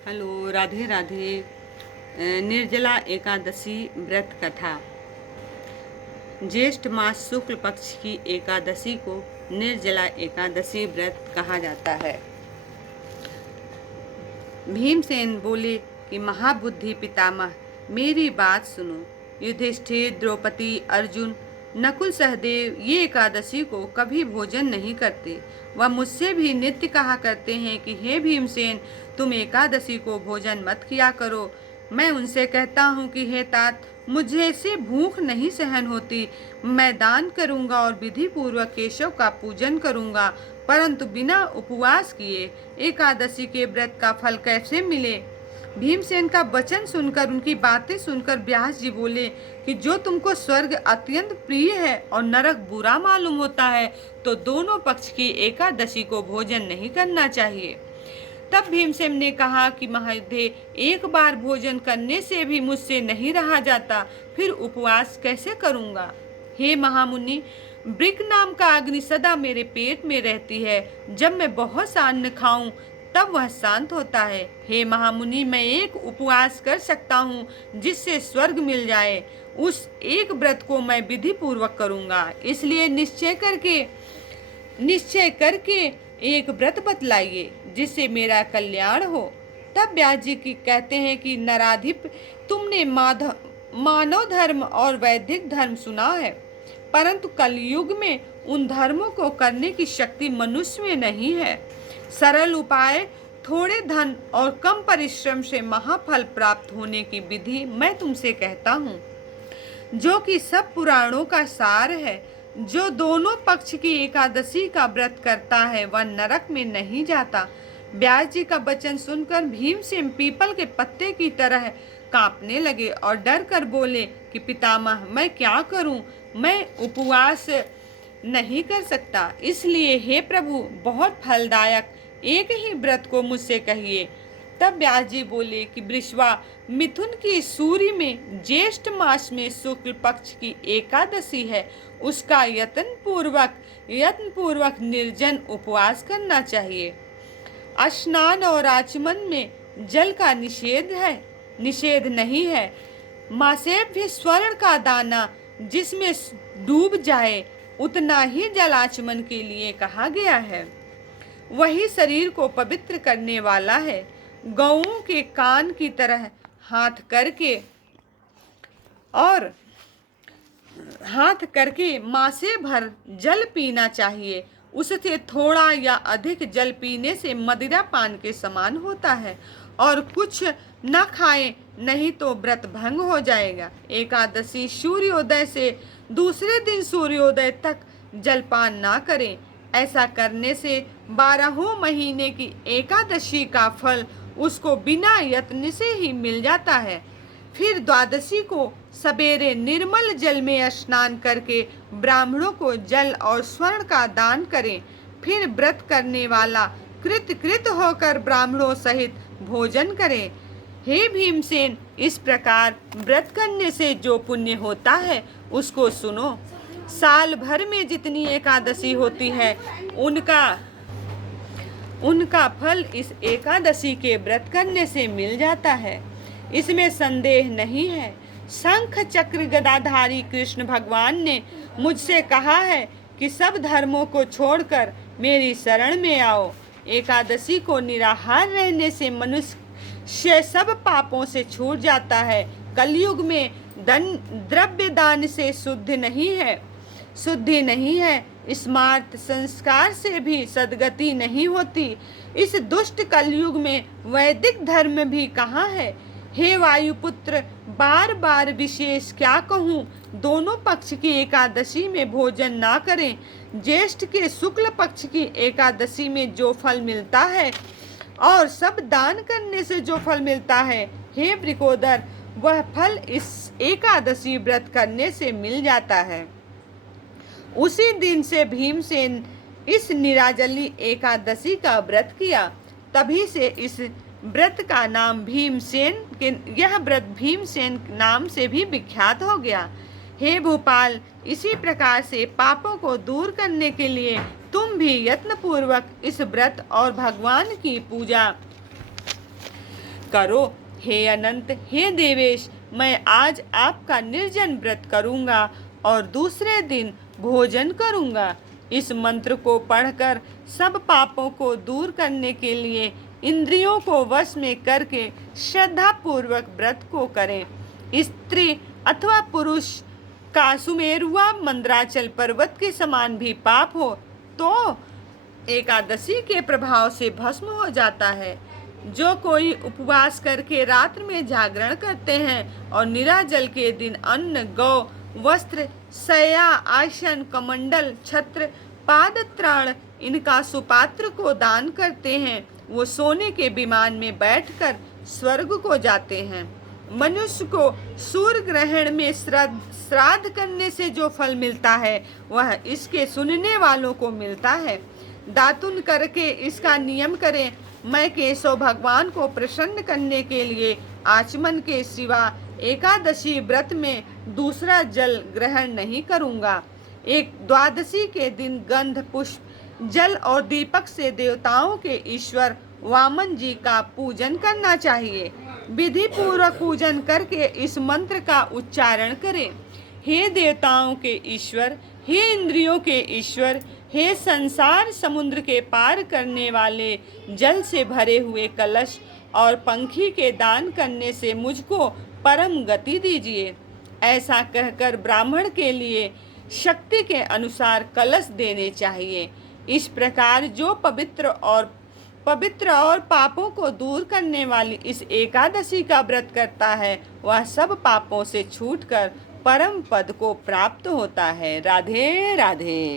Hello, Radhe Radhe. Nirjala Ekadashi व्रत कथा। ज्येष्ठ मास शुक्ल पक्ष की एकादशी को निर्जला एकादशी व्रत कहा जाता है। भीमसेन बोले कि महाबुद्धि पितामह, मेरी बात सुनो। युधिष्ठिर, द्रौपदी, अर्जुन, नकुल, सहदेव ये एकादशी को कभी भोजन नहीं करते। वह मुझसे भी नित्य कहा करते हैं कि हे भीमसेन, तुम एकादशी को भोजन मत किया करो। मैं उनसे कहता हूँ कि हे तात, मुझे से भूख नहीं सहन होती। मैं दान करूँगा और विधि पूर्वक केशव का पूजन करूँगा, परंतु बिना उपवास किए एकादशी के व्रत का फल कैसे मिले। भीमसेन का वचन सुनकर, उनकी बातें सुनकर व्यास जी बोले कि जो तुमको स्वर्ग अत्यंत प्रिय है और नरक बुरा मालूम होता है, तो दोनों पक्ष की एकादशी को भोजन नहीं करना चाहिए। तब भीमसेन ने कहा कि महायुद्धे, एक बार भोजन करने से भी मुझसे नहीं रहा जाता, फिर उपवास कैसे करूंगा। हे महामुनि, वृक नाम का अग्नि सदा मेरे पेट में रहती है। जब मैं बहुत सा अन्न खाऊं तब वह शांत होता है। हे महामुनि, मैं एक उपवास कर सकता हूँ जिससे स्वर्ग मिल जाए। उस एक व्रत को मैं विधि पूर्वक करूँगा, इसलिए निश्चय करके एक व्रत बतलाइए जिससे मेरा कल्याण हो। तब व्यास जी की कहते हैं कि नराधिप, तुमने मानव धर्म और वैदिक धर्म सुना है, परंतु कलयुग में उन धर्मों को करने की शक्ति मनुष्य में नहीं है। सरल उपाय, थोड़े धन और कम परिश्रम से महाफल प्राप्त होने की विधि मैं तुमसे कहता हूँ, जो कि सब पुराणों का सार है। जो दोनों पक्ष की एकादशी का व्रत करता है वह नरक में नहीं जाता। व्यास जी का वचन सुनकर भीमसेन पीपल के पत्ते की तरह कांपने लगे और डर कर बोले कि पितामह, मैं क्या करूं? मैं उपवास नहीं कर सकता, इसलिए हे प्रभु, बहुत फलदायक एक ही व्रत को मुझसे कहिए। तब व्यास जी बोले कि वृषवा, मिथुन की सूर्य में ज्येष्ठ मास में शुक्ल पक्ष की एकादशी है, उसका यत्न पूर्वक निर्जन उपवास करना चाहिए। स्नान और आचमन में जल का निषेध नहीं है। मासेभ्य स्वर्ण का दाना जिसमें डूब जाए उतना ही जल आचमन के लिए कहा गया है। वही शरीर को पवित्र करने वाला है। गौओं के कान की तरह हाथ करके मासे भर जल पीना चाहिए। उससे थोड़ा या अधिक जल पीने से मदिरा पान के समान होता है। और कुछ न खाएं, नहीं तो व्रत भंग हो जाएगा। एकादशी सूर्योदय से दूसरे दिन सूर्योदय तक जलपान ना करें। ऐसा करने से 12 महीने की एकादशी का फल उसको बिना यत्न से ही मिल जाता है। फिर द्वादशी को सवेरे निर्मल जल में स्नान करके ब्राह्मणों को जल और स्वर्ण का दान करें। फिर व्रत करने वाला कृत होकर ब्राह्मणों सहित भोजन करें। हे भीमसेन, इस प्रकार व्रत करने से जो पुण्य होता है उसको सुनो। साल भर में जितनी एकादशी होती है उनका फल इस एकादशी के व्रत करने से मिल जाता है, इसमें संदेह नहीं है। शंख चक्र गदाधारी कृष्ण भगवान ने मुझसे कहा है कि सब धर्मों को छोड़कर मेरी शरण में आओ। एकादशी को निराहार रहने से मनुष्य सब पापों से छूट जाता है। कलयुग में द्रव्य दान से शुद्धि नहीं है। स्मार्त संस्कार से भी सद्गति नहीं होती। इस दुष्ट कलयुग में वैदिक धर्म भी कहाँ है। हे वायुपुत्र, बार बार विशेष क्या कहूँ, दोनों पक्ष की एकादशी में भोजन ना करें। ज्येष्ठ के शुक्ल पक्ष की एकादशी में जो फल मिलता है और सब दान करने से जो फल मिलता है, हे वृकोदर, वह फल इस एकादशी व्रत करने से मिल जाता है। उसी दिन से भीमसेन इस निराजली एकादशी का व्रत किया। तभी से इस व्रत का नाम यह व्रत भीमसेन नाम से भी विख्यात हो गया। हे भोपाल, इसी प्रकार से पापों को दूर करने के लिए तुम भी यत्न पूर्वक इस व्रत और भगवान की पूजा करो। हे अनंत, हे देवेश, मैं आज आपका निर्जन व्रत करूँगा और दूसरे दिन भोजन करूँगा। इस मंत्र को पढ़कर सब पापों को दूर करने के लिए इंद्रियों को वश में करके श्रद्धा पूर्वक व्रत को करें। स्त्री अथवा पुरुष का सुमेरुआ मंदराचल पर्वत के समान भी पाप हो तो एकादशी के प्रभाव से भस्म हो जाता है। जो कोई उपवास करके रात्र में जागरण करते हैं और निराजल के दिन अन्न, गौ, वस्त्र, शय्या, आसन, कमंडल, छत्र, पादत्राण इनका सुपात्र को दान करते हैं, वो सोने के विमान में बैठकर स्वर्ग को जाते हैं। मनुष्य को सूर्य ग्रहण में श्राद्ध करने से जो फल मिलता है वह इसके सुनने वालों को मिलता है। दातुन करके इसका नियम करें। मैं केशव भगवान को प्रसन्न करने के लिए आचमन के सिवा एकादशी व्रत में दूसरा जल ग्रहण नहीं करूँगा। एक द्वादशी के दिन गंध, पुष्प, जल और दीपक से देवताओं के ईश्वर वामन जी का पूजन करना चाहिए। विधि पूर्वक पूजन करके इस मंत्र का उच्चारण करें। हे देवताओं के ईश्वर, हे इंद्रियों के ईश्वर, हे संसार समुद्र के पार करने वाले, जल से भरे हुए कलश और पंखी के दान करने से मुझको परम गति दीजिए। ऐसा कहकर ब्राह्मण के लिए शक्ति के अनुसार कलश देने चाहिए। इस प्रकार जो पवित्र और पापों को दूर करने वाली इस एकादशी का व्रत करता है वह सब पापों से छूटकर परम पद को प्राप्त होता है। राधे राधे।